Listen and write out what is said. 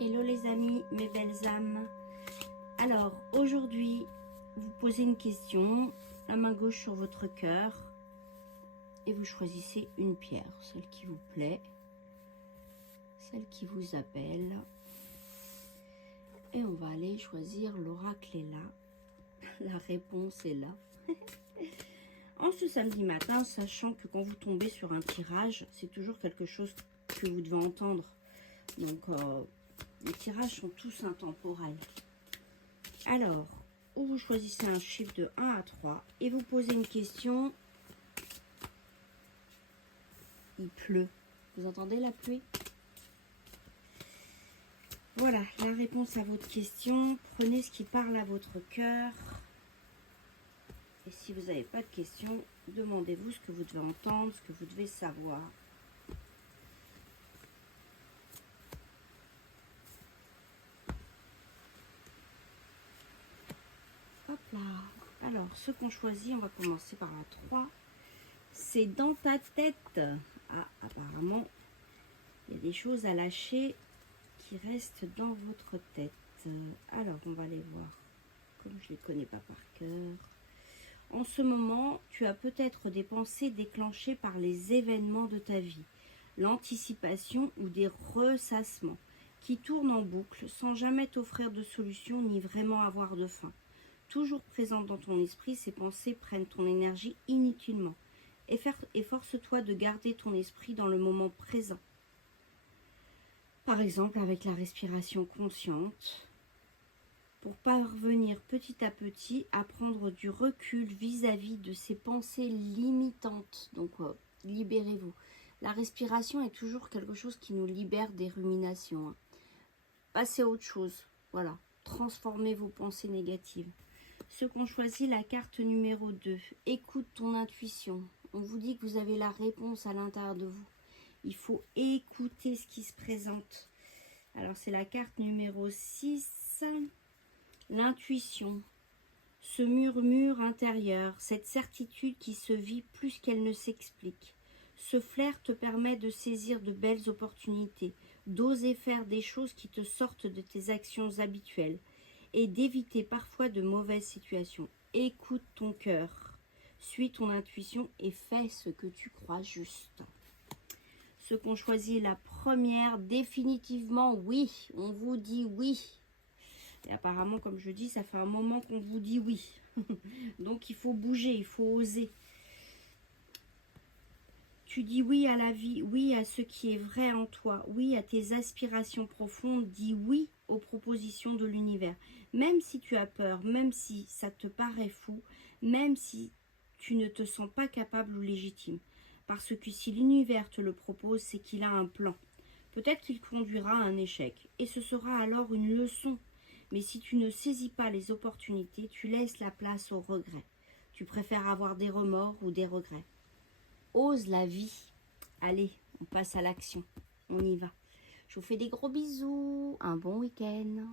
Hello les amis, mes belles âmes. Alors aujourd'hui, vous posez une question, la main gauche sur votre cœur, et vous choisissez une pierre, celle qui vous plaît, celle qui vous appelle. Et on va aller choisir, l'oracle est là, la réponse est là. En ce samedi matin, sachant que quand vous tombez sur un tirage, c'est toujours quelque chose que vous devez entendre. Donc, les tirages sont tous intemporels. Alors, où vous choisissez un chiffre de 1 à 3 et vous posez une question. Il pleut. Vous entendez la pluie? Voilà, la réponse à votre question. Prenez ce qui parle à votre cœur. Et si vous n'avez pas de questions, demandez-vous ce que vous devez entendre, ce que vous devez savoir. Hop là. Alors, ce qu'on choisit, on va commencer par la 3. C'est dans ta tête. Ah, apparemment, il y a des choses à lâcher qui restent dans votre tête. Alors, on va les voir. Comme je ne les connais pas par cœur. En ce moment, tu as peut-être des pensées déclenchées par les événements de ta vie, l'anticipation ou des ressassements qui tournent en boucle sans jamais t'offrir de solution ni vraiment avoir de fin. Toujours présentes dans ton esprit, ces pensées prennent ton énergie inutilement. Efforce-toi de garder ton esprit dans le moment présent. Par exemple, avec la respiration consciente, pour parvenir petit à petit à prendre du recul vis-à-vis de ces pensées limitantes. Donc, libérez-vous. La respiration est toujours quelque chose qui nous libère des ruminations. Passez à autre chose. Voilà. Transformez vos pensées négatives. Ceux qui ont choisi la carte numéro 2, écoute ton intuition. On vous dit que vous avez la réponse à l'intérieur de vous. Il faut écouter ce qui se présente. Alors, c'est la carte numéro 6. L'intuition, ce murmure intérieur, cette certitude qui se vit plus qu'elle ne s'explique. Ce flair te permet de saisir de belles opportunités, d'oser faire des choses qui te sortent de tes actions habituelles et d'éviter parfois de mauvaises situations. Écoute ton cœur, suis ton intuition et fais ce que tu crois juste. Ceux qui ont choisi la première, définitivement oui, on vous dit oui. Et apparemment, comme je dis, ça fait un moment qu'on vous dit oui. Donc, il faut bouger, il faut oser. Tu dis oui à la vie, oui à ce qui est vrai en toi, oui à tes aspirations profondes, dis oui aux propositions de l'univers. Même si tu as peur, même si ça te paraît fou, même si tu ne te sens pas capable ou légitime. Parce que si l'univers te le propose, c'est qu'il a un plan. Peut-être qu'il conduira à un échec. Et ce sera alors une leçon. Mais si tu ne saisis pas les opportunités, tu laisses la place au regret. Tu préfères avoir des remords ou des regrets. Ose la vie. Allez, on passe à l'action. On y va. Je vous fais des gros bisous. Un bon week-end.